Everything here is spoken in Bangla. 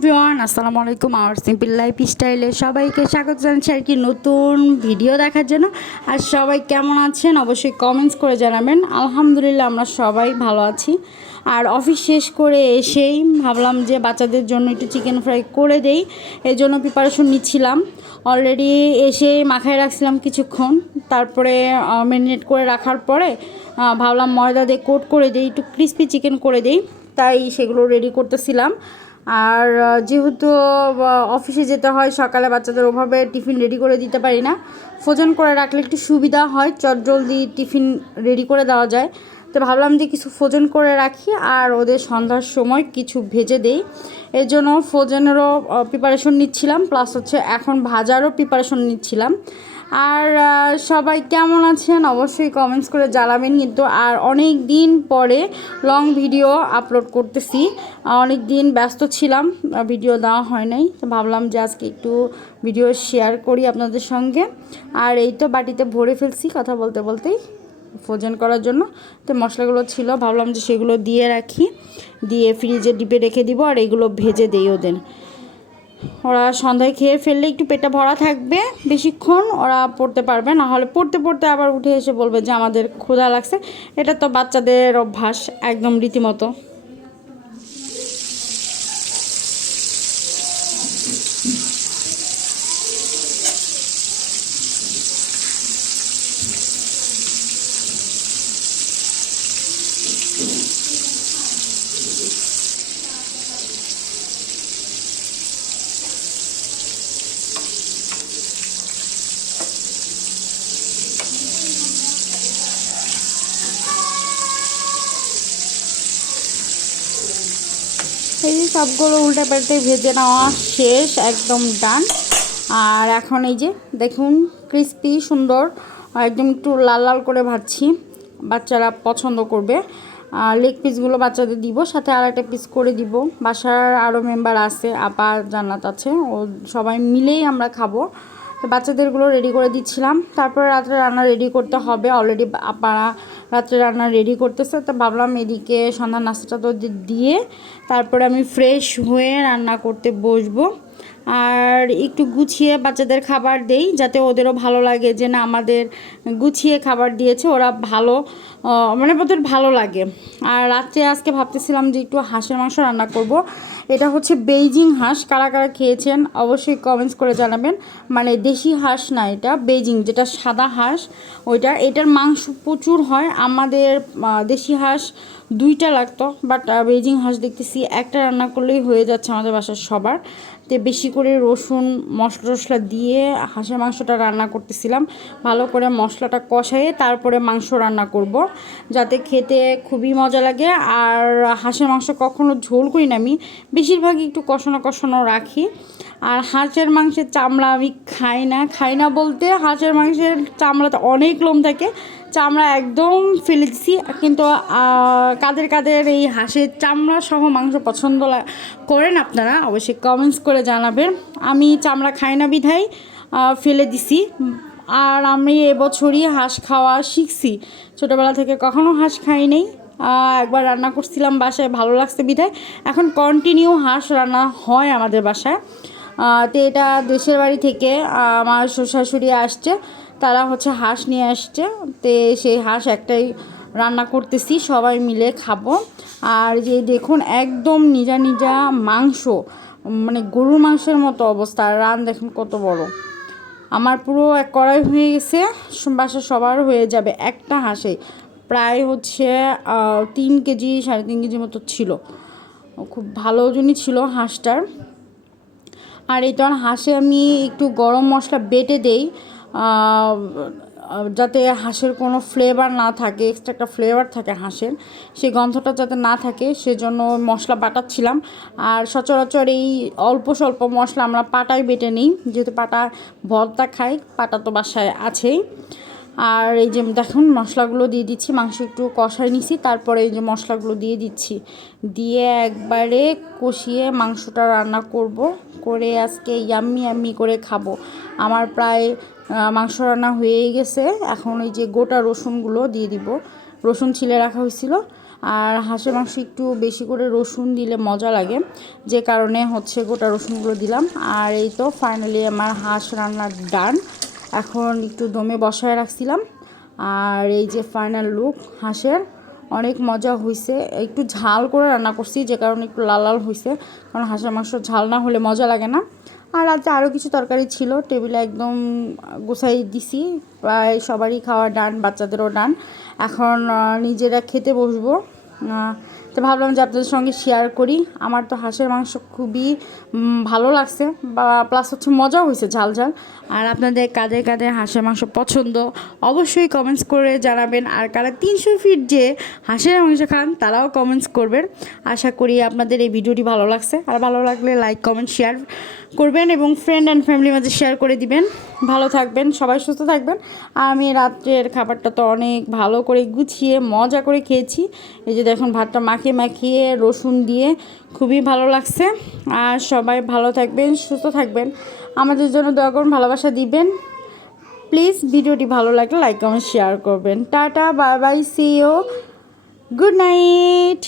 এভরিওয়ান, আসসালামু আলাইকুম। আর সিম্পল লাইফ স্টাইলে সবাইকে স্বাগত জানাচ্ছি আর কি নতুন ভিডিও দেখার জন্য। আর সবাই কেমন আছেন অবশ্যই কমেন্টস করে জানাবেন। আলহামদুলিল্লাহ আমরা সবাই ভালো আছি। আর অফিস শেষ করে এসেই ভাবলাম যে বাচ্চাদের জন্য একটু চিকেন ফ্রাই করে দেই, এই জন্য প্রিপারেশন নিচ্ছিলাম। অলরেডি এসে মাখায় রাখছিলাম কিছুক্ষণ, তারপরে ম্যারিনেট করে রাখার পরে ভাবলাম ময়দা দিয়ে কোট করে দিই, একটু ক্রিস্পি চিকেন করে দিই, তাই সেগুলো রেডি করতেছিলাম। আর যেহেতু অফিসে যেতে হয় সকালে, বাচ্চাদের ওভাবে টিফিন রেডি করে দিতে পারি না। ফ্রোজেন করে রাখলে একটু সুবিধা হয়, চটজলদি টিফিন রেডি করে দেওয়া যায়। তো ভাবলাম যে কিছু ফ্রোজেন করে রাখি আর ওদের সন্ধ্যার সময় কিছু ভেজে দেই। এর জন্য ফ্রোজেনেরও প্রিপারেশন নিচ্ছিলাম, প্লাস হচ্ছে এখন ভাজারও প্রিপারেশন নিচ্ছিলাম। আর সবাই কেমন আছেন অবশ্যই কমেন্টস করে জানাবেন। কিন্তু আর অনেক দিন পরে লং ভিডিও আপলোড করতেছি, অনেক দিন ব্যস্ত ছিলাম, ভিডিও দেওয়া হয় নাই। তো ভাবলাম যে আজকে একটু ভিডিও শেয়ার করি আপনাদের সঙ্গে। আর এই তো বাটিতে ভরে ফেলছি কথা বলতে বলতেই ফ্রোজেন করার জন্য। তো মশলাগুলো ছিল, ভাবলাম যে সেগুলো দিয়ে রাখি, দিয়ে ফ্রিজে ডিপে রেখে দিব আর এইগুলো ভেজে দেই ওদের। ওরা সন্ধ্যায় খেয়ে ফেললে একটু পেটটা ভরা থাকবে, বেশিক্ষণ ওরা পড়তে পারবে না, হলে পড়তে পড়তে আবার উঠে এসে বলবে যে আমাদের ক্ষুধা লাগছে। এটা তো বাচ্চাদের অভ্যাস একদম রীতিমতো। এই যে সবগুলো উল্টে পাল্টে ভেজে নেওয়া শেষ, একদম ডান। আর এখন এই যে দেখুন ক্রিস্পি সুন্দর একদম একটু লাল লাল করে ভাজছি, বাচ্চারা পছন্দ করবে। লেগ পিসগুলো বাচ্চাদের দিব, সাথে আর একটা পিস করে দিব। বাসার আরও মেম্বার আছে, আপা জান্নাত আছে, ও সবাই মিলেই আমরা খাবো। তো বাচ্চাদেরগুলো রেডি করে দিচ্ছিলাম, তারপরে রাত্রে রান্না রেডি করতে হবে। অলরেডি আপনারা রাত্রে রান্না রেডি করতেছে, তো ভাবলাম এদিকে সন্ধ্যার নাস্তাটা তো দিয়ে তারপরে আমি ফ্রেশ হয়ে রান্না করতে বসবো। আর একটু গুছিয়ে বাচ্চাদের খাবার দেই, যাতে ওদেরও ভালো লাগে যে না আমাদের গুছিয়ে খাবার দিয়েছে, ওরা ভালো মানে ওদের ভালো লাগে। আর রাত্রে আজকে ভাবতেছিলাম যে একটু হাঁসের মাংস রান্না করব। এটা হচ্ছে বেইজিং হাঁস, কারা কারা খেয়েছেন অবশ্যই কমেন্টস করে জানাবেন। মানে দেশি হাঁস না, এটা বেইজিং, যেটা সাদা হাঁস ওইটা। এটার মাংস প্রচুর হয়, আমাদের দেশি হাঁস 2টা লাগতো, বাট বেইজিং হাঁস দেখতেছি একটা রান্না করলেই হয়ে যাচ্ছে আমাদের বাসার সবার। তো বেশি করে রসুন মশলা টশলা দিয়ে হাঁসের মাংসটা রান্না করতেছিলাম, ভালো করে মশলাটা কষায়ে তারপরে মাংস রান্না করব, যাতে খেতে খুবই মজা লাগে। আর হাঁসের মাংস কখনো ঝোল করি না আমি, বেশিরভাগই একটু কষানো কষানো রাখি। আর হাঁসের মাংসের চামড়া আমি খাই না বলতে, হাঁসের মাংসের চামড়াতে অনেক লোম থাকে, চামড়া একদম ফেলে দিছি। কিন্তু কাদের কাদের এই হাঁসের চামড়া সহ মাংস পছন্দ করেন আপনারা অবশ্যই কমেন্টস করে জানাবেন। আমি চামড়া খাই না বিধায় ফেলে দিছি। আর আমি এবছরই হাঁস খাওয়া শিখছি, ছোটোবেলা থেকে কখনো হাঁস খাই নাই। একবার রান্না করছিলাম বাসায়, ভালো লাগছে বিধায় এখন কন্টিনিউ হাঁস রান্না হয় আমাদের বাসায়। তো এটা দেশের বাড়ি থেকে আমার শ্বশুর আসছে, তারা হচ্ছে হাঁস নিয়ে আসছে, তো সেই হাঁস একটাই রান্না করতেছি, সবাই মিলে খাবো। আর যে দেখুন একদম নিজা নিজা মাংস, মানে গরুর মাংসের মতো অবস্থা। রান দেখুন কত বড়, আমার পুরো এক কড়াই হয়ে গেছে, বাসা সবার হয়ে যাবে একটা হাঁসে। প্রায় হচ্ছে 3 কেজি 3.5 কেজি মতো ছিল, খুব ভালো ওজনই ছিল হাঁসটার। আর এটা হাঁসে আমি একটু গরম মশলা বেটে দেই, যাতে হাঁসের কোনো ফ্লেভার না থাকে, এক্সট্রা একটা ফ্লেভার থাকে হাঁসের, সেই গন্ধটা যাতে না থাকে, সেজন্য মশলা বাটাচ্ছিলাম। আর সচরাচর এই অল্প স্বল্প মশলা আমরা পাটায় বেটে নিই, যেহেতু পাটা ভর্তা খাই, পাটা তো বাসায় আছেই। আর এই যে দেখুন মশলাগুলো দিয়ে দিচ্ছি, মাংস একটু কষায় নিছি, তারপরে এই যে মশলাগুলো দিয়ে দিচ্ছি, দিয়ে একবারে কষিয়ে মাংসটা রান্না করব, করে আজকে ইয়াম্মি ইয়াম্মি করে খাবো। আমার প্রায় মাংস রান্না হয়েই গেছে। এখন এই যে গোটা রসুনগুলো দিয়ে দিব, রসুন ছিলে রাখা হয়েছিল, আর হাঁসের মাংস একটু বেশি করে রসুন দিলে মজা লাগে, যে কারণে হচ্ছে গোটা রসুনগুলো দিলাম। আর এই তো ফাইনালি আমার হাঁস রান্নার ডান। এখন একটু দমে বসায় রাখছিলাম। আর এই যে ফাইনাল লুক হাঁসের, অনেক মজা হয়েছে। একটু ঝাল করে রান্না করছি, যে কারণে একটু লাল লাল হয়েছে, কারণ হাঁসের মাংস ঝাল না হলে মজা লাগে না। আর রাতে আরও কিছু তরকারি ছিল, টেবিলে একদম গোছাই দিছি। প্রায় সবারই খাওয়া ডান, বাচ্চাদেরও ডান। এখন নিজেরা খেতে বসবো। তো ভাবলাম যে আপনাদের সঙ্গে শেয়ার করি। আমার তো হাঁসের মাংস খুবই ভালো লাগছে, বা প্লাস হচ্ছে মজাও হয়েছে ঝাল ঝাল। আর আপনাদের কাদের কাদের হাঁসের মাংস পছন্দ অবশ্যই কমেন্টস করে জানাবেন। আর কারা 300 ফিট যে হাঁসের মাংস খান তারাও কমেন্টস করবেন। আশা করি আপনাদের এই ভিডিওটি ভালো লাগছে। আর ভালো লাগলে লাইক কমেন্ট শেয়ার করবেন এবং ফ্রেন্ড অ্যান্ড ফ্যামিলির মাঝে শেয়ার করে দিবেন। ভালো থাকবেন, সবাই সুস্থ থাকবেন। আর আমি রাত্রের খাবারটা তো অনেক ভালো করে গুছিয়ে মজা করে খেয়েছি। এই যে দেখুন ভাতটা মাখিয়ে মাখিয়ে রসুন দিয়ে খুবই ভালো লাগছে। আর সবাই ভালো থাকবেন, সুস্থ থাকবেন, আমাদের জন্য দোয়া করুন, ভালোবাসা দিবেন প্লিজ। ভিডিওটি ভালো লাগলে লাইক কমেন্ট শেয়ার করবেন। Tata, bye bye, see you, good night.